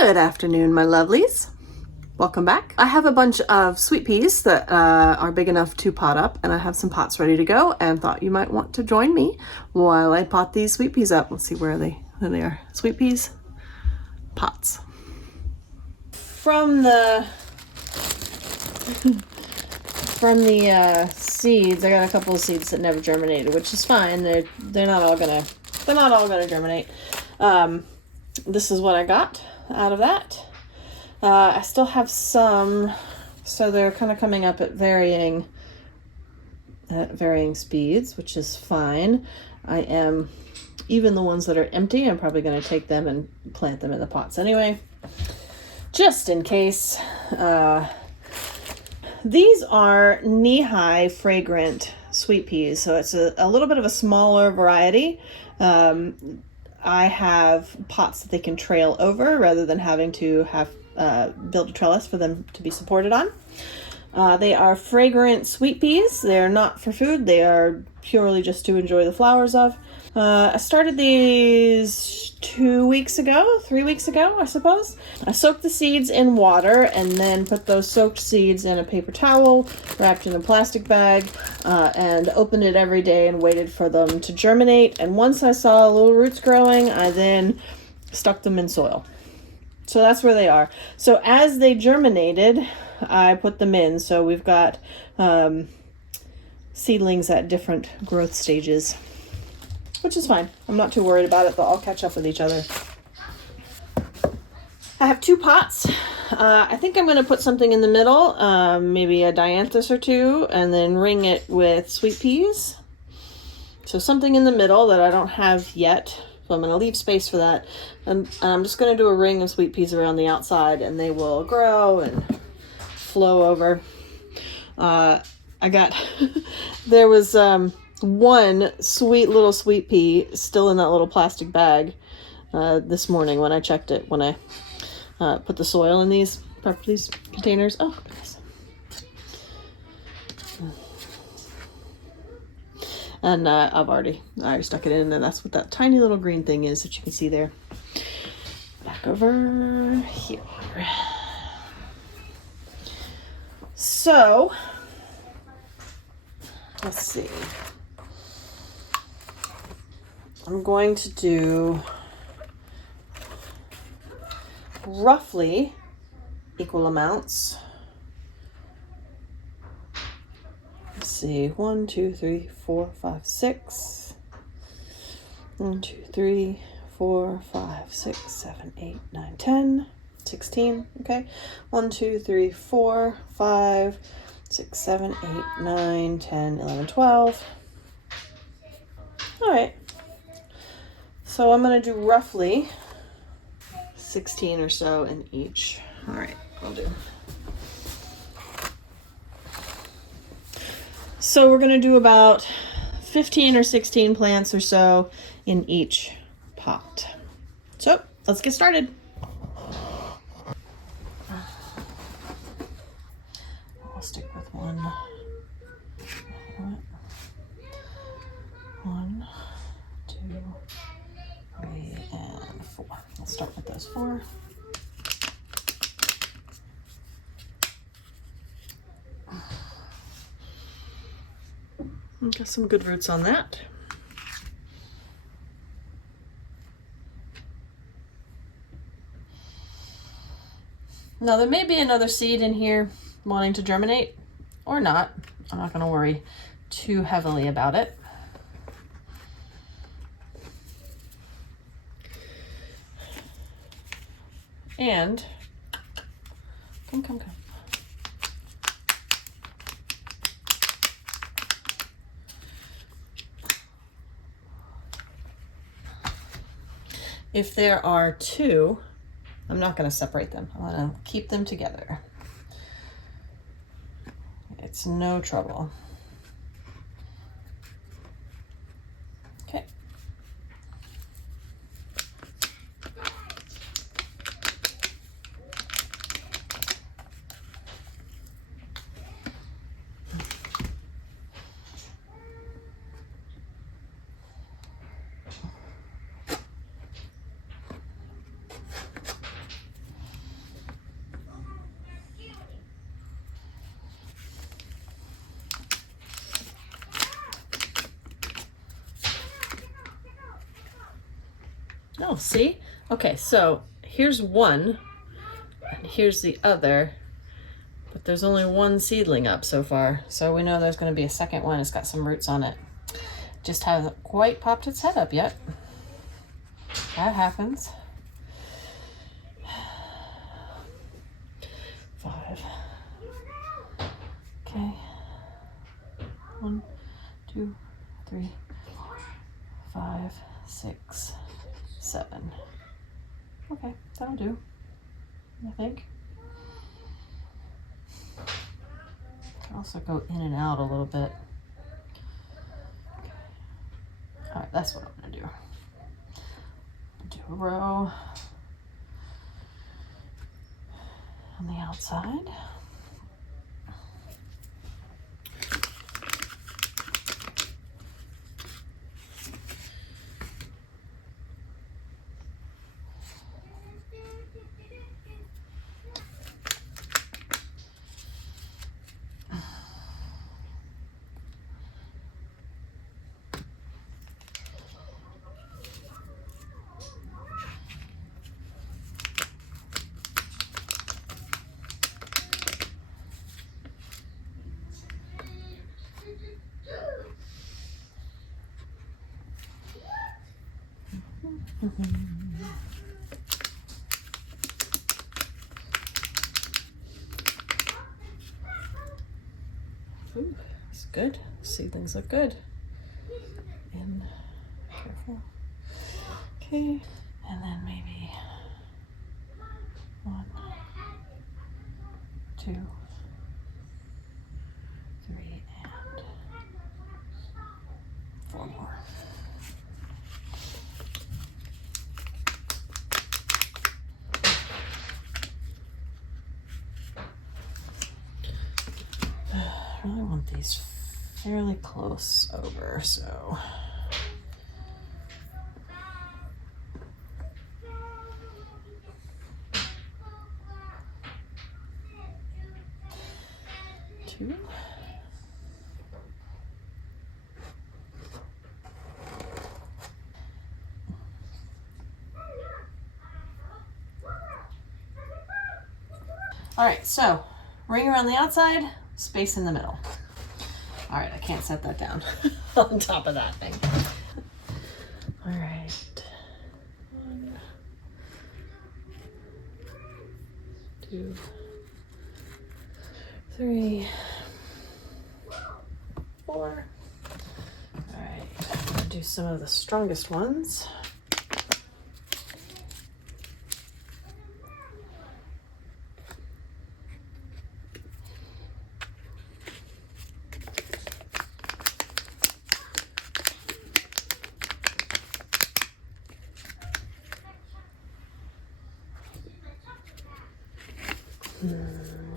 Good afternoon, my lovelies. Welcome back. I have a bunch of sweet peas that are big enough to pot up, and I have some pots ready to go and thought you might want to join me while I pot these sweet peas up. Let's see where they are. Sweet peas, pots. From the seeds, I got a couple of seeds that never germinated, which is fine. They're not all gonna germinate. This is what I got out of that. I still have some, so they're kind of coming up at varying speeds, which is fine. Even the ones that are empty, I'm probably going to take them and plant them in the pots anyway, just in case. These are knee-high fragrant sweet peas, so it's a little bit of a smaller variety. I have pots that they can trail over rather than having to have build a trellis for them to be supported on. They are fragrant sweet peas. They're not for food. They are purely just to enjoy the flowers of. I started these 3 weeks ago, I suppose. I soaked the seeds in water and then put those soaked seeds in a paper towel, wrapped in a plastic bag, and opened it every day and waited for them to germinate. And once I saw little roots growing, I then stuck them in soil. So that's where they are. So as they germinated, I put them in. So we've got seedlings at different growth stages, which is fine. I'm not too worried about it. They'll all catch up with each other. I have 2 pots. I think I'm going to put something in the middle, maybe a dianthus or 2, and then ring it with sweet peas. So something in the middle that I don't have yet. So I'm going to leave space for that. And I'm just going to do a ring of sweet peas around the outside, and they will grow and flow over. There was one sweet little sweet pea still in that little plastic bag this morning when I checked it, when I put the soil in these containers. Oh, goodness. And I already stuck it in, and that's what that tiny little green thing is that you can see there. Back over here. So, let's see. I'm going to do roughly equal amounts. Let's see, 1, 2, 3, 4, 5, 6. 1, 2, 3, 4, 5, 6, 7, 8, 9, 10, 16. Okay. 1, 2, 3, 4, 5, 6, 7, 8, 9, 10, 11, 12. All right. So I'm going to do roughly 16 or so in each. All right, I'll do. So we're going to do about 15 or 16 plants or so in each pot. So let's get started. I'll stick with 1. 1, 2, 3, and 4. Let's start with those 4. Got some good roots on that. Now there may be another seed in here wanting to germinate or not. I'm not going to worry too heavily about it. And come. If there are 2, I'm not going to separate them. I'm going to keep them together. It's no trouble. Okay. Oh, see? Okay, so here's one, and here's the other, but there's only one seedling up so far. So we know there's going to be a second one. It's got some roots on it. Just hasn't quite popped its head up yet. That happens. 5. Okay. 1, 2, 3, 4, 5, 6, 7. Okay, that'll do, I think. Can also go in and out a little bit. All right, that's what I'm gonna do. Do a row on the outside. Ooh, it's good. Seedlings look good. And careful. Okay, and then maybe 1, 2, 3, and 4 more. I really want these fairly close over, so two. All right, so ring around the outside, space in the middle. All right, I can't set that down on top of that thing. All right. 1, 2, 3, 4. All right, I'm gonna do some of the strongest ones.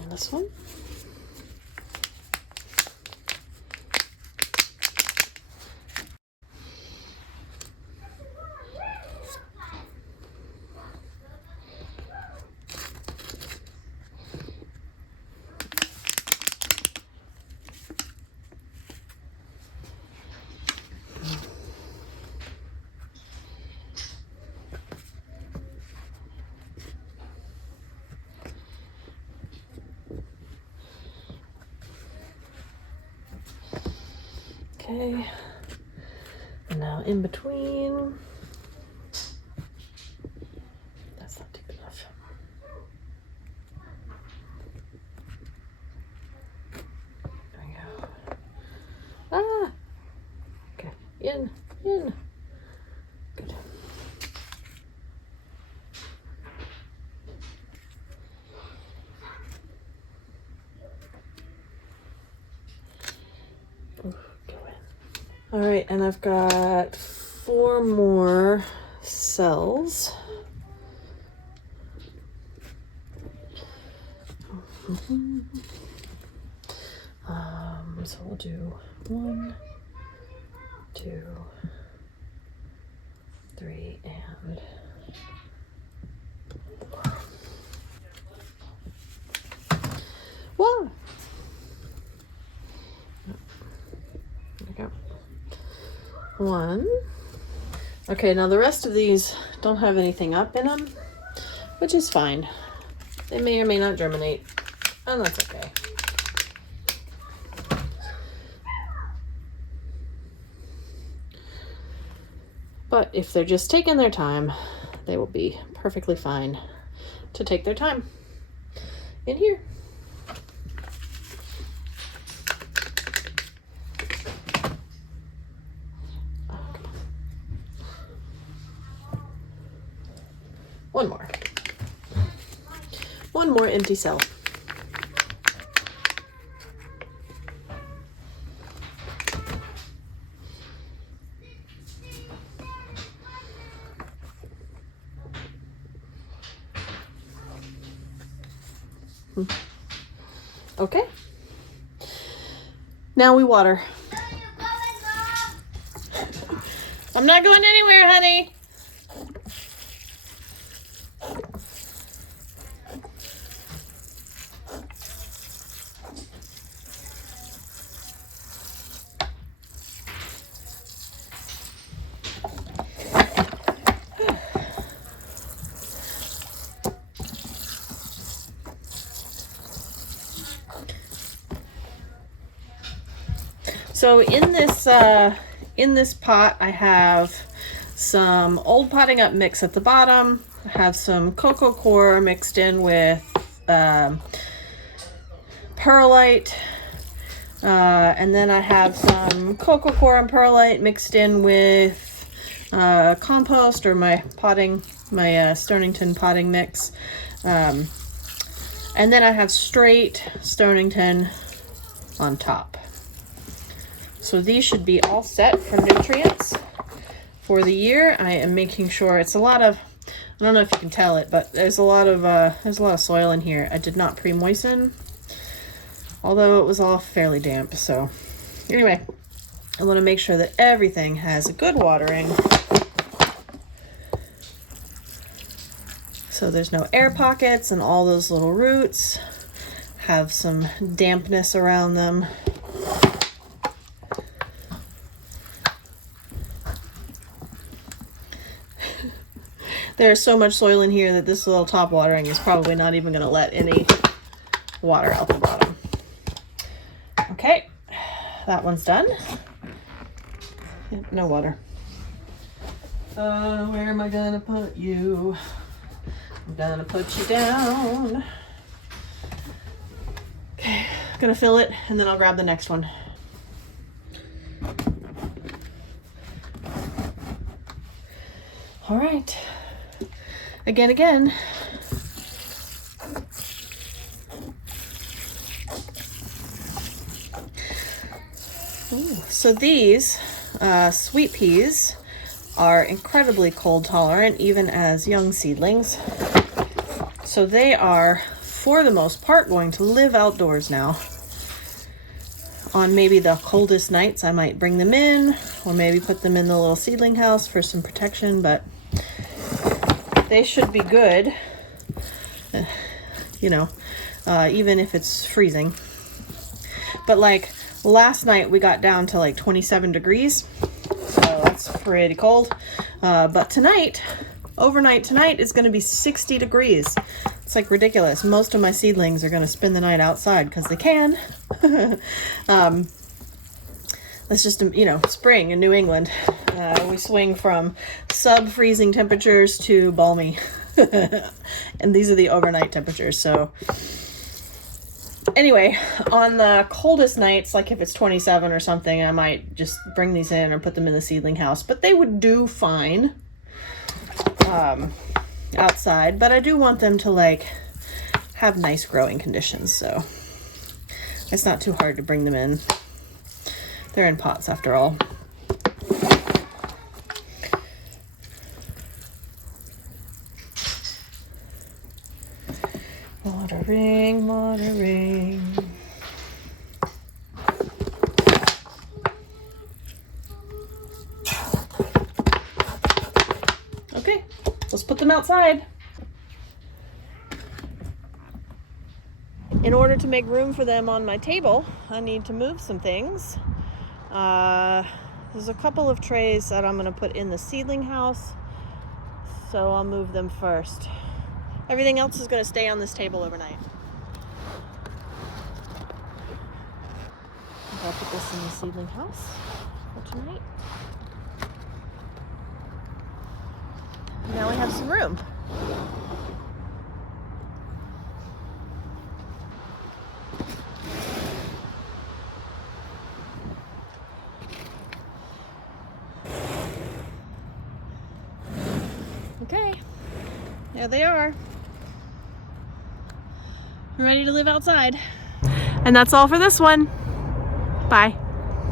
This one. Okay, and now in between, that's not deep enough. There we go. Ah, okay, in. Good. Ooh, go in. All right, and I've got 4 more cells. So we'll do 1, 2, 3, and 4. Whoa! There we go. 1. Okay, now the rest of these don't have anything up in them, which is fine. They may or may not germinate, and that's okay. But if they're just taking their time, they will be perfectly fine to take their time in here. One more. One more empty cell. Okay. Now we water. I'm not going anywhere, honey. So in this pot, I have some old potting up mix at the bottom. I have some cocoa coir mixed in with perlite, and then I have some cocoa coir and perlite mixed in with compost or my Stonington potting mix, and then I have straight Stonington on top. So these should be all set for nutrients for the year. I am making sure it's a lot of, I don't know if you can tell it, but there's a lot of soil in here. I did not pre-moisten, although it was all fairly damp. So anyway, I want to make sure that everything has a good watering, so there's no air pockets and all those little roots have some dampness around them. There's so much soil in here that this little top watering is probably not even going to let any water out the bottom. Okay, that one's done. Yep, no water. Where am I going to put you? I'm going to put you down. Okay, I'm going to fill it and then I'll grab the next one. All right. Again. Ooh, so these sweet peas are incredibly cold tolerant, even as young seedlings. So they are, for the most part, going to live outdoors now. On maybe the coldest nights, I might bring them in, or maybe put them in the little seedling house for some protection, but they should be good, even if it's freezing. But like last night we got down to like 27 degrees, so that's pretty cold. But overnight tonight is going to be 60 degrees. It's like ridiculous. Most of my seedlings are going to spend the night outside because they can. It's just, spring in New England. We swing from sub-freezing temperatures to balmy. And these are the overnight temperatures. So anyway, on the coldest nights, like if it's 27 or something, I might just bring these in or put them in the seedling house. But they would do fine outside. But I do want them to have nice growing conditions. So it's not too hard to bring them in. They're in pots after all. Watering. Okay, let's put them outside. In order to make room for them on my table, I need to move some things. There's a couple of trays that I'm going to put in the seedling house, so I'll move them first. Everything else is going to stay on this table overnight. I'll put this in the seedling house for tonight. Now we have some room. Okay, there they are. Ready to live outside. And that's all for this one. Bye.